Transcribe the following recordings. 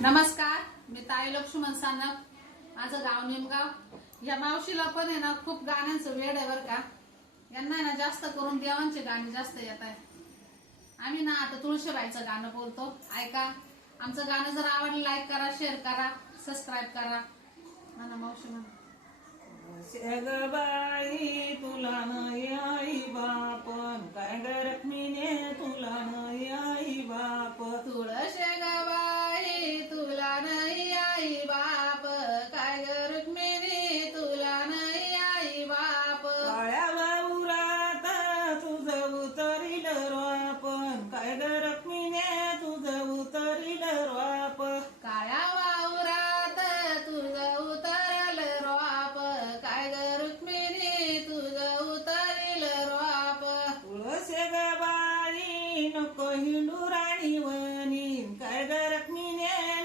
नमस्कार मी ताई लक्ष्मण मनसानक माझं गाव निमगाव. या मावशीला पण आहे ना खूप गाण्यांचं वेळ आहे बरं का. यांना ना जास्त करून देवांचे गाणे जास्त येत आहे. आम्ही ना आता तुळशीबाईचं गाणं बोलतो. ऐका. आमचं गाणं जर आवडलं लाईक करा शेअर करा सबस्क्राईब करा. ना मावशी म्हणा. तुला हिंडू राणी वनी काय गरत ने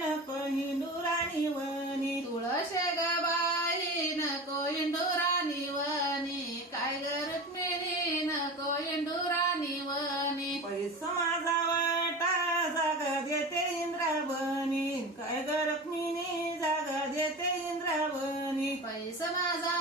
नको हिंडू राणी वनी. तुळस गबाई बाई नको हिंडू राणी वनी. काय गरत मी नको हिंडू राणी वनी. पैसा माझा वाटा जाग देते इंद्रावणी काय गरत मी जाग देते इंद्रावणी पैसा माझा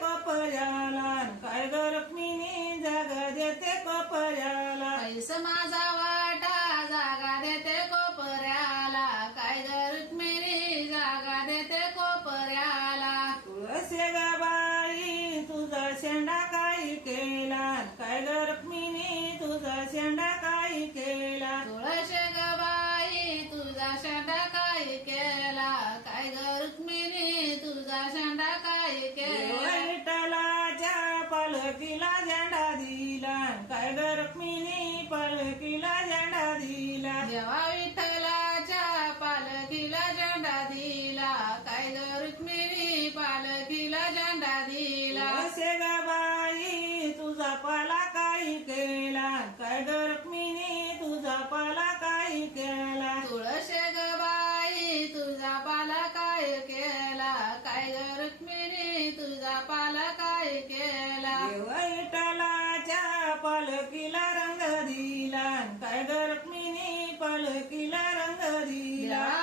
कपऱ्याला काय ग जग जाग देते ऐस समाजा शंकर रुक्मिणी पालखीला झेंडा दिला. देवा विठ्ठलाच्या पालखीला झेंडा दिला. कायद रुक्मिणी पालखीला झेंडा दिला. असे सेगा Yeah.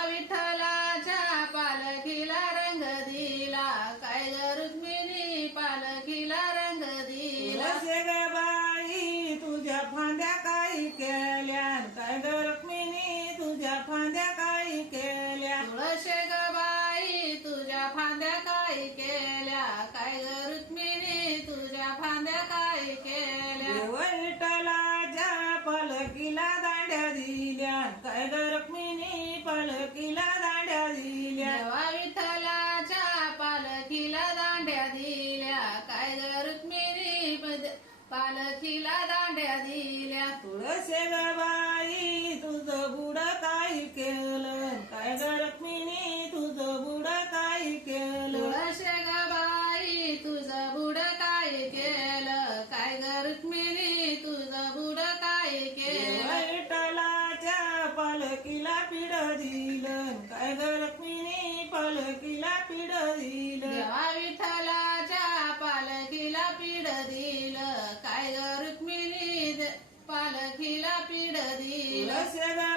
दिलं